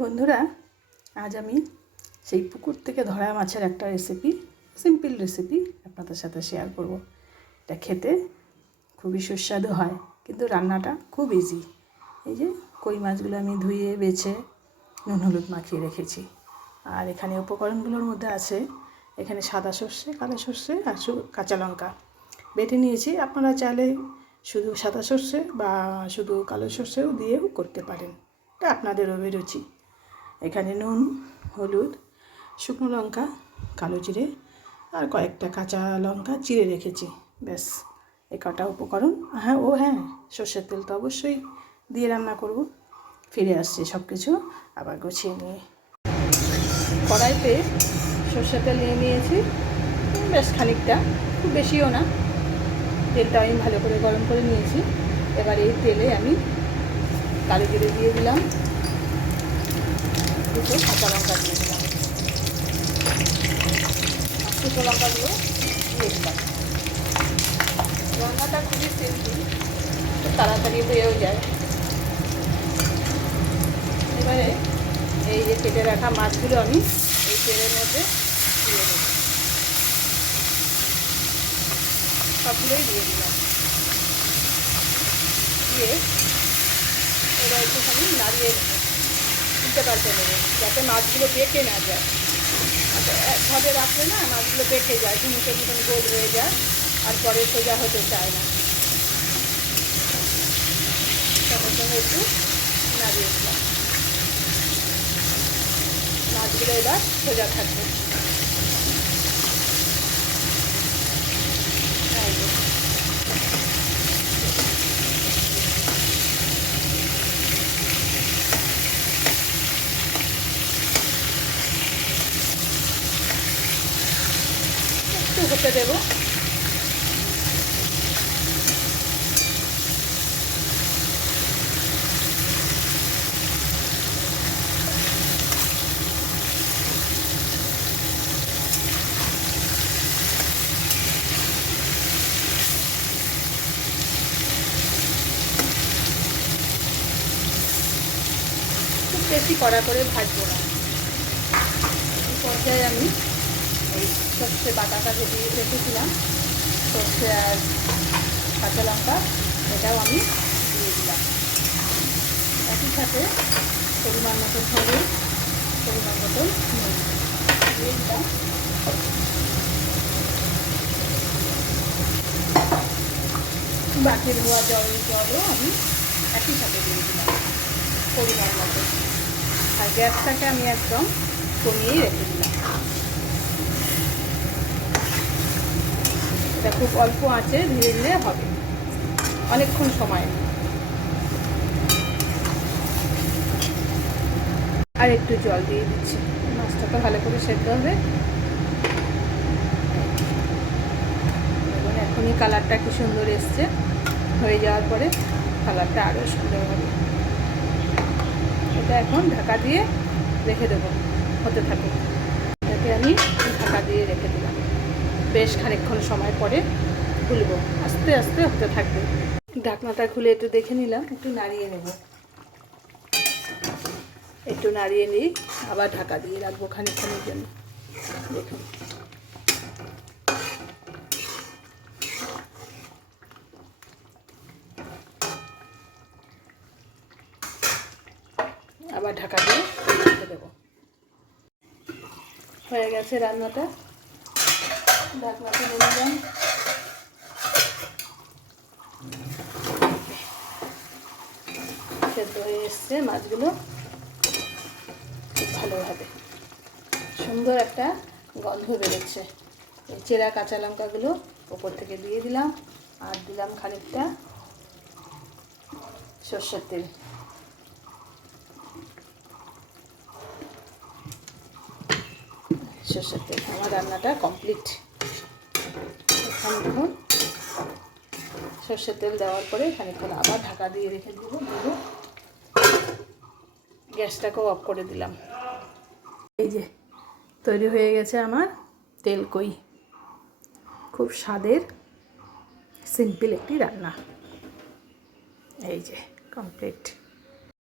বন্ধুরা, আজ আমি সেই পুকুর থেকে ধরা মাছের একটা রেসিপি, সিম্পল রেসিপি আপনাদের সাথে শেয়ার করব। এটা খেতে খুবই সুস্বাদু হয়, কিন্তু রান্নাটা খুব ইজি। এই যে কই মাছগুলো আমি ধুয়ে বেছে নুন হলুদ মাখিয়ে রেখেছি। আর এখানে উপকরণগুলোর মধ্যে আছে, এখানে সাদা সর্ষে, কালো সর্ষে আর কাঁচা লঙ্কা বেটে নিয়েছি। আপনারা চাইলে শুধু সাদা সর্ষে বা শুধু কালো সর্ষেও দিয়েও করতে পারেন, এটা আপনাদের অভিরুচি। এখানে নুন, হলুদ, শুকনো লঙ্কা, কালো জিরে আর কয়েকটা কাঁচা লঙ্কা চিড়ে রেখেছি। ব্যাস, এ কটা উপকরণ। হ্যাঁ, সর্ষের তেল তো অবশ্যই দিয়ে রান্না করব। ফিরে আসছি সব কিছু আবার গুছিয়ে নিয়ে। কড়াইতে সর্ষের তেল নিয়ে নিয়েছি, বেশ খানিকটা, খুব বেশিও না। তেলটা আমি ভালো করে গরম করে নিয়েছি। এবার এই তেলে আমি কালো জিরে দিয়ে দিলাম, দুটো কাঁচা লঙ্কা দিয়ে দিলাম, শুকনো লঙ্কাগুলো দিয়ে দিলাম। রান্নাটা খুবই সিম্পল, তাড়াতাড়ি হয়েও যায়। এবারে এই যে কেটে রাখা মাছগুলো আমি এই তেলের মধ্যে দিয়ে দেবো, সবগুলোই দিয়ে দিলাম। দিয়ে এবার একটুখানি নাড়িয়ে নেবো, উল্টে পাল্টে নেবো, যাতে মাছগুলো বেঁকে না যায়। আচ্ছা, একভাবে রাখলে না মাছগুলো বেঁকে যায়, ঝুমুকের মতন গোল হয়ে যায়, আর পরে সোজা হতে চায় না। তার জন্য একটু নাড়িয়ে দিলাম, মাছগুলো এবার সোজা থাকবে। একটু হতে দেবো। খুব বেশি কড়া করে ভাজবো না। এই পর্যায়ে আমি এই সর্ষে বাটাটা ভেজে রেখেছিলাম, সর্ষে আর কাঁচা লঙ্কা, এটাও আমি দিয়ে দিলাম। একই সাথে পরিমাণ মতন হলুদ, পরিমাণ মতন নুন দিয়ে দিলাম। বাকি ধোয়া জলও আমি একই সাথে দিয়ে দিলাম পরিমাণ মতো। আর গ্যাসটাকে আমি একদম কমিয়েই রেখে দিলাম। এটা খুব অল্প আঁচে ধীরে ধীরে হবে, অনেকক্ষণ সময়। আর একটু জল দিয়ে দিচ্ছি, মাছটা তো ভালো করে সেদ্ধ হবে। এখনই কালারটা কি সুন্দর এসছে, হয়ে যাওয়ার পরে কালারটা আরও সুন্দর হবে। এটা এখন ঢাকা দিয়ে রেখে দেবো, হতে থাকুক। এটাকে আমি ঢাকা দিয়ে রেখে দিলাম। বেশ খানিকক্ষণ সময় পরে খুলবো, আস্তে আস্তে হতে থাকবে। ঢাকনাটা খুলে একটু দেখে নিলাম, একটু নাড়িয়ে নেব। একটু নাড়িয়ে নিই, আবার ঢাকা দিয়ে রাখবো খানিকক্ষণের জন্য। দেখুন, আবার ঢাকা দিয়ে রেখে দেবো। হয়ে গেছে রান্নাটা, ঢাকনাটা নিয়ে নিলাম। সেদ্ধ হয়ে এসছে মাছগুলো খুব ভালোভাবে, সুন্দর একটা গন্ধ বেরোচ্ছে। এই চেরা কাঁচা লঙ্কাগুলো ওপর থেকে দিয়ে দিলাম, আর দিলাম খানিকটা সর্ষের তেল। সর্ষের তেল, আমার রান্নাটা কমপ্লিট। এখানে দেখুন, সর্ষের তেল দেওয়ার পরে খানিকক্ষণ আবার ঢাকা দিয়ে রেখে দেবো। গ্যাসটাকেও অফ করে দিলাম। এই যে তৈরি হয়ে গেছে আমার তেল কই। খুব স্বাদের সিম্পল একটি রান্না। এই যে কমপ্লিট।